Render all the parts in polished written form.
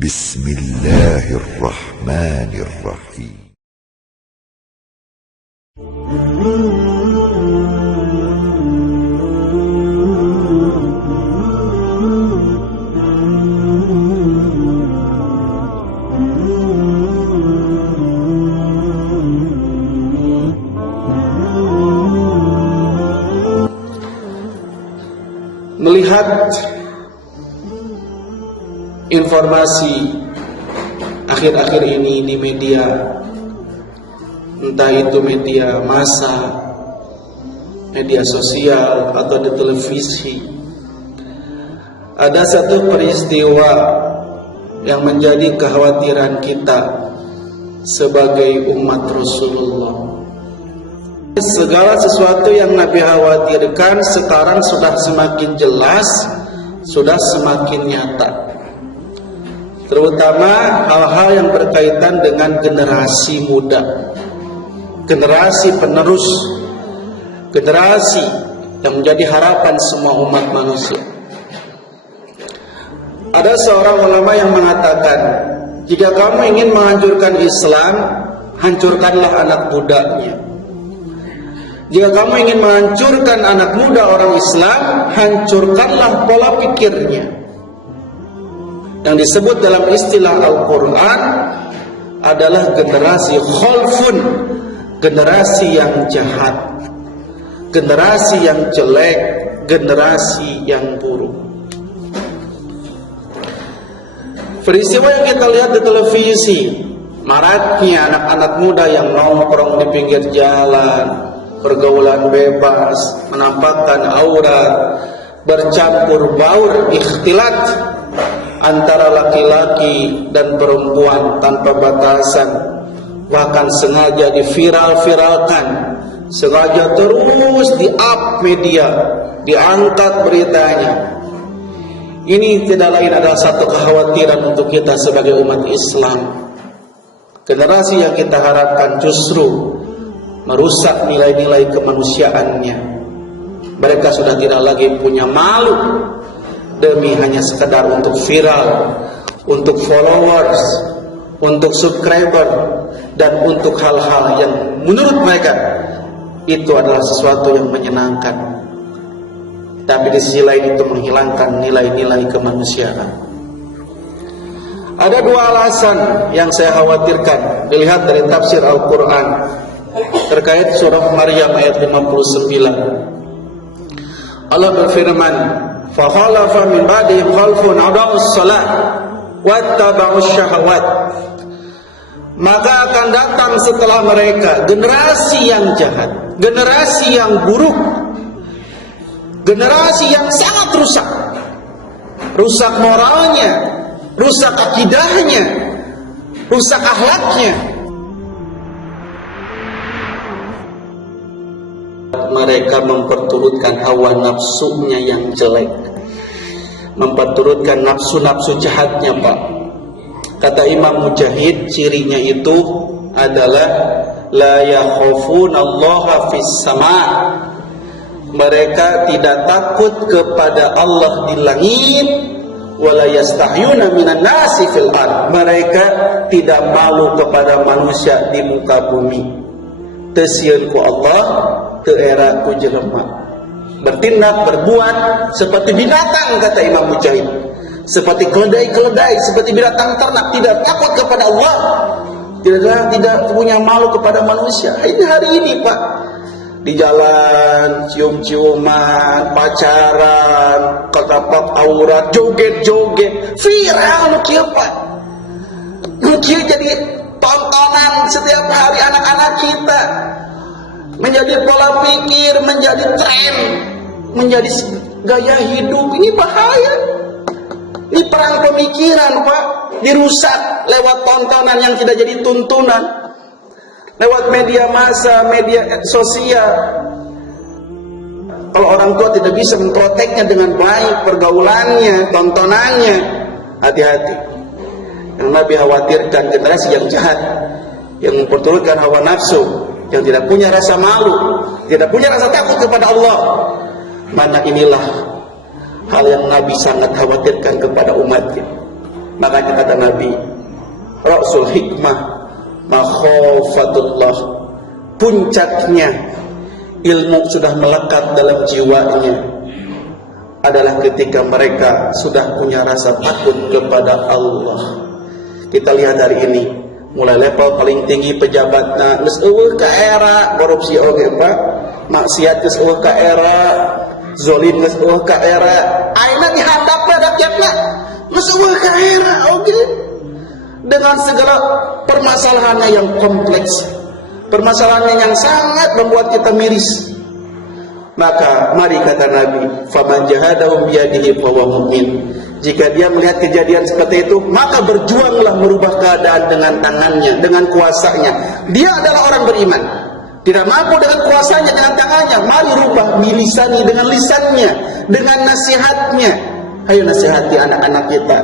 Bismillahirrahmanirrahim. Melihat informasi akhir-akhir ini di media, entah itu media massa, media sosial atau di televisi, ada satu peristiwa yang menjadi kekhawatiran kita sebagai umat Rasulullah. Segala sesuatu yang Nabi khawatirkan sekarang sudah semakin jelas, sudah semakin nyata. Terutama hal-hal yang berkaitan dengan generasi muda, generasi penerus, generasi yang menjadi harapan semua umat manusia. Ada seorang ulama yang mengatakan, jika kamu ingin menghancurkan Islam, hancurkanlah anak mudanya. Jika kamu ingin menghancurkan anak muda orang Islam, hancurkanlah pola pikirnya. Yang disebut dalam istilah Al-Quran adalah generasi khalfun, generasi yang jahat, generasi yang jelek, generasi yang buruk. Peristiwa yang kita lihat di televisi, maraknya anak-anak muda yang nongkrong di pinggir jalan, pergaulan bebas, menampakkan aurat, bercampur baur, ikhtilat antara laki-laki dan perempuan tanpa batasan, bahkan sengaja diviral-viralkan, sengaja terus di-up media, diangkat beritanya. Ini tidak lain adalah satu kekhawatiran untuk kita sebagai umat Islam. Generasi yang kita harapkan justru merusak nilai-nilai kemanusiaannya. Mereka sudah tidak lagi punya malu demi hanya sekedar untuk viral, untuk followers, untuk subscriber, dan untuk hal-hal yang menurut mereka itu adalah sesuatu yang menyenangkan. Tapi di sisi lain itu menghilangkan nilai-nilai kemanusiaan. Ada dua alasan yang saya khawatirkan dilihat dari tafsir Al-Quran terkait surah Maryam ayat 59. Allah berfirman, "Fa khalafa min ba'dihim khalfun adaa'us shalah wattaba'us syahawat." Maka akan datang setelah mereka generasi yang jahat, generasi yang buruk, generasi yang sangat rusak. Rusak moralnya, rusak akidahnya, rusak akhlaknya. Mereka memperturutkan hawa nafsunya yang jelek, memperturutkan nafsu-nafsu jahatnya, Pak. Kata Imam Mujahid, cirinya itu adalah la yakhafunallaha fis sama'. Mereka tidak takut kepada Allah di langit, wala yastahyuna minan nasi fil ard. Mereka tidak malu kepada manusia di muka bumi. Tesieun ku Allah, teu era ku jelema. Bertindak, berbuat seperti binatang, kata Imam Mujahid. Seperti keledai-keledai, seperti binatang ternak, tidak takut kepada Allah, tidak punya malu kepada manusia. Ini hari ini, Pak, di jalan cium-ciuman, pacaran, ketapak aurat, joget-joget, viral kieu, Pak. Kieu jadi tontonan setiap hari anak-anak kita, menjadi pola pikir, menjadi tren, menjadi gaya hidup. Ini bahaya. Ini perang pemikiran, Pak, dirusak lewat tontonan yang tidak jadi tuntunan, lewat media massa, media sosial. Kalau orang tua tidak bisa memproteknya dengan baik, pergaulannya, tontonannya, hati-hati. Yang Nabi khawatirkan generasi yang jahat, yang memperturutkan hawa nafsu, yang tidak punya rasa malu, tidak punya rasa takut kepada Allah. Mana inilah hal yang Nabi sangat khawatirkan kepada umatnya. Makanya kata Nabi, Rasul hikmah makhafatullah, puncaknya ilmu sudah melekat dalam jiwanya adalah ketika mereka sudah punya rasa takut kepada Allah. Kita lihat hari ini, mulai level paling tinggi pejabatnya geus eueuh ka era korupsi oge Pak, maksiat geus eueuh ka era, zalim geus eueuh ka era, ayeuna dihadapna rakyatna geus eueuh ka era oge, dengan segala permasalahannya yang kompleks, permasalahannya yang sangat membuat kita miris. Maka mari kata Nabi, faman jahadahum biyadihi fahuwa mu'min. Jika dia melihat kejadian seperti itu, maka berjuanglah merubah keadaan dengan tangannya, dengan kuasanya. Dia adalah orang beriman, tidak mampu dengan kuasanya, dengan tangannya. Mari rubah bilisani, dengan lisannya, dengan nasihatnya. Ayo nasihati anak-anak kita.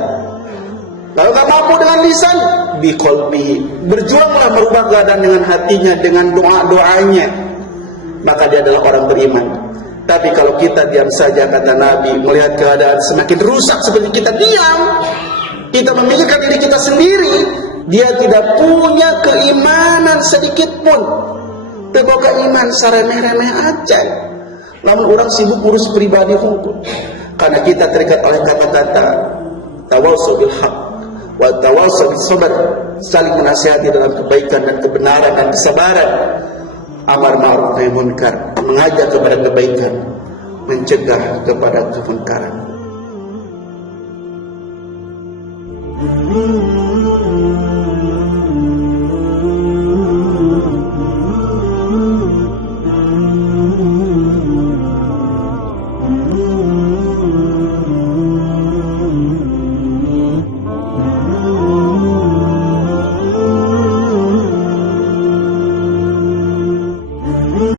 Kalau tak mampu dengan lisan, biqalbihi, berjuanglah merubah keadaan dengan hatinya, dengan doa-doanya. Maka dia adalah orang beriman. Tapi kalau kita diam saja, kata Nabi, melihat keadaan semakin rusak seperti kita diam, kita memikirkan diri kita sendiri, dia tidak punya keimanan sedikit pun. Teboga iman saremeh-remeh aja. Namun orang sibuk urus pribadi hukum. Karena kita terikat oleh kata-kata tawassul bil haq wa tawassul bis sabr, saling menasihati dalam kebaikan dan kebenaran dan kesabaran. Amar ma'ruf nahi munkar, mengajak kepada kebaikan, mencegah kepada kemunkaran.